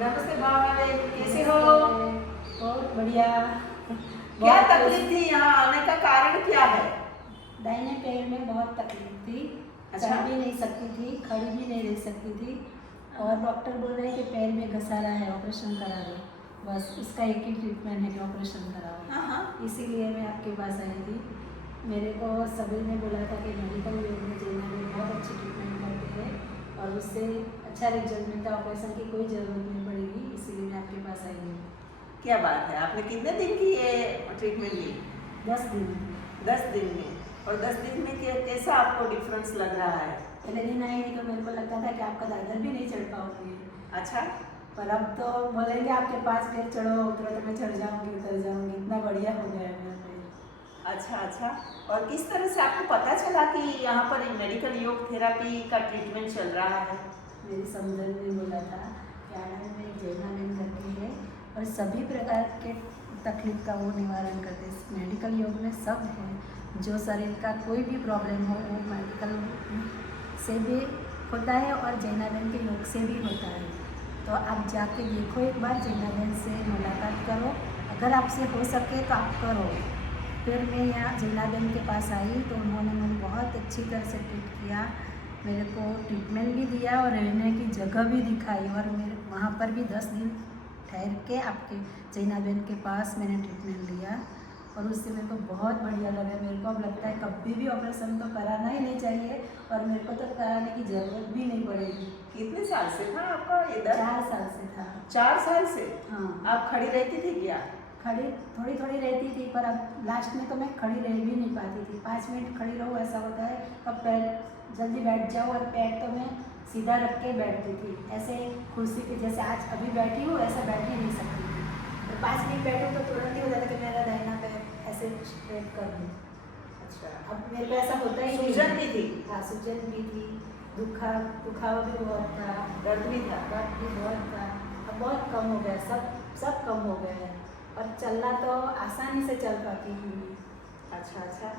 नमस्ते भावना बहन, कैसे हो? बहुत बढ़िया। क्या तकलीफ थी? यहाँ आने का कारण क्या है? दाहिने पैर में बहुत तकलीफ थी। अच्छा। चल भी नहीं सकती थी, खड़ी भी नहीं रह सकती थी और डॉक्टर बोल रहे हैं कि पैर में घसारा है, ऑपरेशन करा दो। बस उसका एक ही ट्रीटमेंट है कि ऑपरेशन कराओ। हाँ। इसीलिए मैं आपके पास आई थी। मेरे को सभी ने बोला था कि मेडिकल योग में जैना में बहुत अच्छी ट्रीटमेंट करते हैं और उससे अच्छा रिजल्ट मिलता है, ऑपरेशन की कोई ज़रूरत नहीं पड़ेगी, इसीलिए मैं आपके पास आई हूँ। क्या बात है, आपने कितने दिन की ये ट्रीटमेंट ली? 10 दिन। 10 दिन में। और 10 दिन में कैसा आपको डिफरेंस लग रहा है? पहले दिन आई तो मेरे को लगता था कि आपका दादर भी नहीं चढ़ पाऊंगी। अच्छा। पर अब तो बोलेंगे आपके पास फिर चढ़ो उतरो तो मैं चढ़ जाऊंगी, उतर जाऊंगी, इतना बढ़िया हो गया है मेरा पैर। अच्छा। और किस तरह से आपको पता चला कि यहाँ पर मेडिकल योग थेरापी का ट्रीटमेंट चल रहा है? मेरी समझन ने बोला था कि आनंद में जैना बेन करके है और सभी प्रकार के तकलीफ का वो निवारण करते हैं। मेडिकल योग में सब है, जो शरीर का कोई भी प्रॉब्लम हो वो मेडिकल से भी होता है और जैना बेन के योग से भी होता है। तो आप जाके देखो एक बार, जैना बेन से मुलाकात करो, अगर आपसे हो सके तो आप करो। फिर मैं यहाँ जैना बेन के पास आई तो उन्होंने मुझे बहुत अच्छी तरह से ट्रीट किया, मेरे को ट्रीटमेंट भी दिया और रहने की जगह भी दिखाई और मेरे वहाँ पर भी 10 दिन ठहर के आपके जैना बेन के पास मैंने ट्रीटमेंट लिया और उससे मेरे को बहुत बढ़िया लगा। मेरे को अब लगता है कभी भी ऑपरेशन तो कराना ही नहीं चाहिए और मेरे को तो कराने की ज़रूरत भी नहीं पड़ेगी। कितने साल से था आपका ये दर्द? 4 साल से था। 4 साल से? हाँ। आप खड़ी रहती थी क्या? खड़ी थोड़ी रहती थी, पर अब लास्ट में तो मैं खड़ी रह भी नहीं पाती थी। 5 मिनट खड़ी रहूँ ऐसा होता है, अब पैर जल्दी बैठ जाओ और पैर तो मैं सीधा रख के बैठती थी, ऐसे कुर्सी पे जैसे आज अभी बैठी हूँ ऐसा बैठ ही नहीं सकती थी। तो 5 मिनट बैठूँ तो तुरंत ही हो जाता कि मेरा दाहिना पैर ऐसे स्ट्रेट कर दूँ। अच्छा। अब मेरे को ऐसा होता ही नहीं। सूजन भी थी? हाँ, सूजन भी थी, दुखाव भी बहुत था, दर्द भी था? दर्द भी बहुत था। अब बहुत कम हो गया, सब कम हो गया है और चलना तो आसानी से चल पाती हूँ। अच्छा।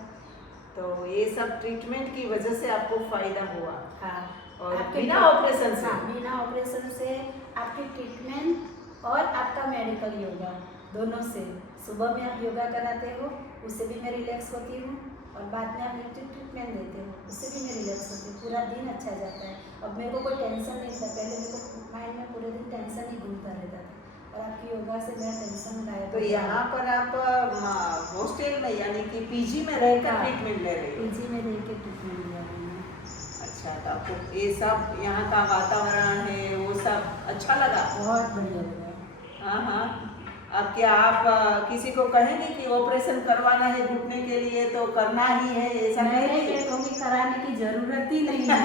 तो ये सब ट्रीटमेंट की वजह से आपको फायदा हुआ? हाँ। और आपके बिना ऑपरेशन से? हाँ, बिना ऑपरेशन से आपकी ट्रीटमेंट और आपका मेडिकल योगा दोनों से। सुबह में आप योगा कराते हो, उससे भी मैं रिलैक्स होती हूँ और बाद में आप मुझे ट्रीटमेंट देते हो, उससे भी मैं रिलैक्स होती हूँ। पूरा दिन अच्छा जाता है। अब मेरे को कोई टेंशन नहीं था, पहले मेरे को माइंड में पूरे दिन टेंशन ही घूमता रहता था और आपकी योगा से मेरा टेंशन गायब। तो यहाँ पर आप हॉस्टल में यानी कि पीजी में रहकर ट्रीटमेंट ले रहे हो? पीजी में रह के ट्रीटमेंट लिया मैंने। अच्छा, तो आपको ये सब यहाँ का वातावरण है वो सब अच्छा लगा? बहुत बढ़िया लगा। हाँ। अब क्या आप किसी को कहेंगे कि ऑपरेशन करवाना है घुटने के लिए तो करना ही है, ऐसा नहीं कहूँगी, कराने की जरूरत ही नहीं है।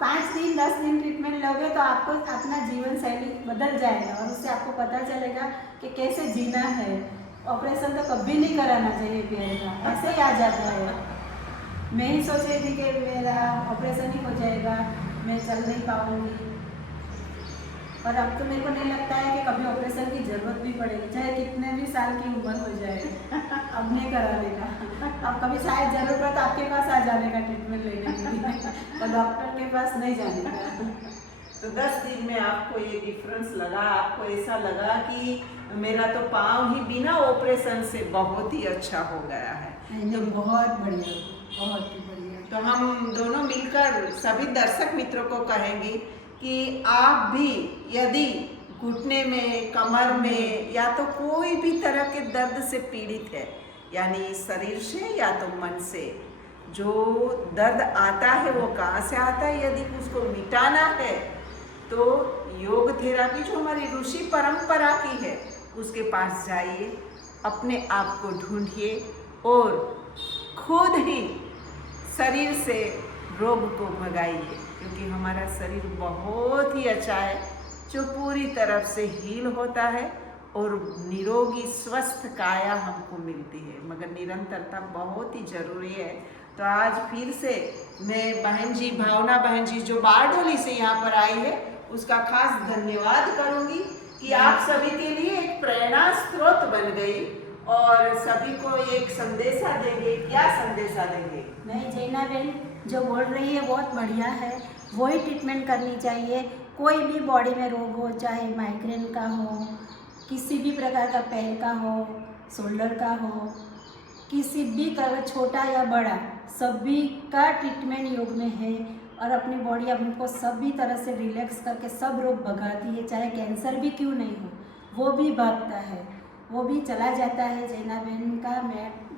5 दिन 10 दिन ट्रीटमेंट लोगे तो आपको अपना जीवन शैली बदल जाएगा और उससे आपको पता चलेगा कि कैसे जीना है। ऑपरेशन तो कभी नहीं कराना चाहिए पैर का, ऐसे ही आ जाता है। मैं ही सोच रही थी कि मेरा ऑपरेशन ही हो जाएगा, मैं चल नहीं पाऊंगी, पर अब तो मेरे को नहीं लगता है कि कभी ऑपरेशन की जरूरत भी पड़ेगी, चाहे कितने भी साल की उम्र हो जाए। अब नहीं कराने का, अब कभी शायद जरूरत पड़े तो आपके पास आ जाने का ट्रीटमेंट लेने के लिए, और डॉक्टर के पास नहीं जाने का। तो 10 दिन में आपको ये डिफरेंस लगा, आपको ऐसा लगा कि मेरा तो पाँव ही बिना ऑपरेशन से बहुत ही अच्छा हो गया है? तो बहुत बढ़िया, बहुत ही बढ़िया। तो हम दोनों मिलकर सभी दर्शक मित्रों को कहेंगे कि आप भी यदि घुटने में, कमर में या तो कोई भी तरह के दर्द से पीड़ित है, यानी शरीर से या तो मन से, जो दर्द आता है वो कहाँ से आता है, यदि उसको मिटाना है तो योग थेरापी जो हमारी ऋषि परंपरा की है उसके पास जाइए, अपने आप को ढूंढिए और खुद ही शरीर से रोग को भगाइए, क्योंकि हमारा शरीर बहुत ही अच्छा है जो पूरी तरफ से हील होता है और निरोगी स्वस्थ काया हमको मिलती है, मगर निरंतरता बहुत ही जरूरी है। तो आज फिर से मैं बहन जी, भावना बहन जी जो बारडोली से यहाँ पर आई है, उसका खास धन्यवाद करूँगी कि आप सभी के लिए एक प्रेरणा स्रोत बन गई और सभी को एक संदेशा देंगे। क्या संदेशा देंगे? नहीं, जैना बेन जो बोल रही है बहुत बढ़िया है, वही ट्रीटमेंट करनी चाहिए। कोई भी बॉडी में रोग हो, चाहे माइग्रेन का हो, किसी भी प्रकार का पैर का हो, शोल्डर का हो, किसी भी का छोटा या बड़ा, सभी का ट्रीटमेंट योग में है। और अपनी बॉडी हमको सभी तरह से रिलैक्स करके सब रोग भगाती है, चाहे कैंसर भी क्यों नहीं हो वो भी भागता है, वो भी चला जाता है जैना बहन का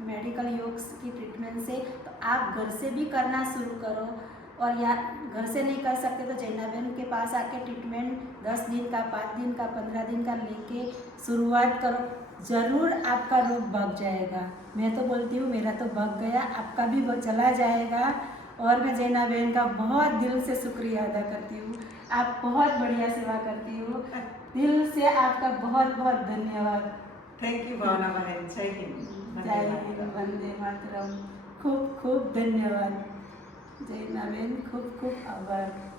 मेडिकल योग की ट्रीटमेंट से। तो आप घर से भी करना शुरू करो, और या घर से नहीं कर सकते तो जैना बहन के पास आके ट्रीटमेंट 10 दिन का, 5 दिन का, 15 दिन का लेके शुरुआत करो, ज़रूर आपका रोग भाग जाएगा। मैं तो बोलती हूँ मेरा तो भाग गया, आपका भी चला जाएगा। और मैं जैना बहन का बहुत दिल से शुक्रिया अदा करती हूँ, आप बहुत बढ़िया सेवा करती हो, दिल से आपका बहुत बहुत धन्यवाद। थैंक यू भावना बहन। जय हिंद। जय हिंद, वंदे मातरम। खूब खूब धन्यवाद जैना बहन, खूब खूब आभार।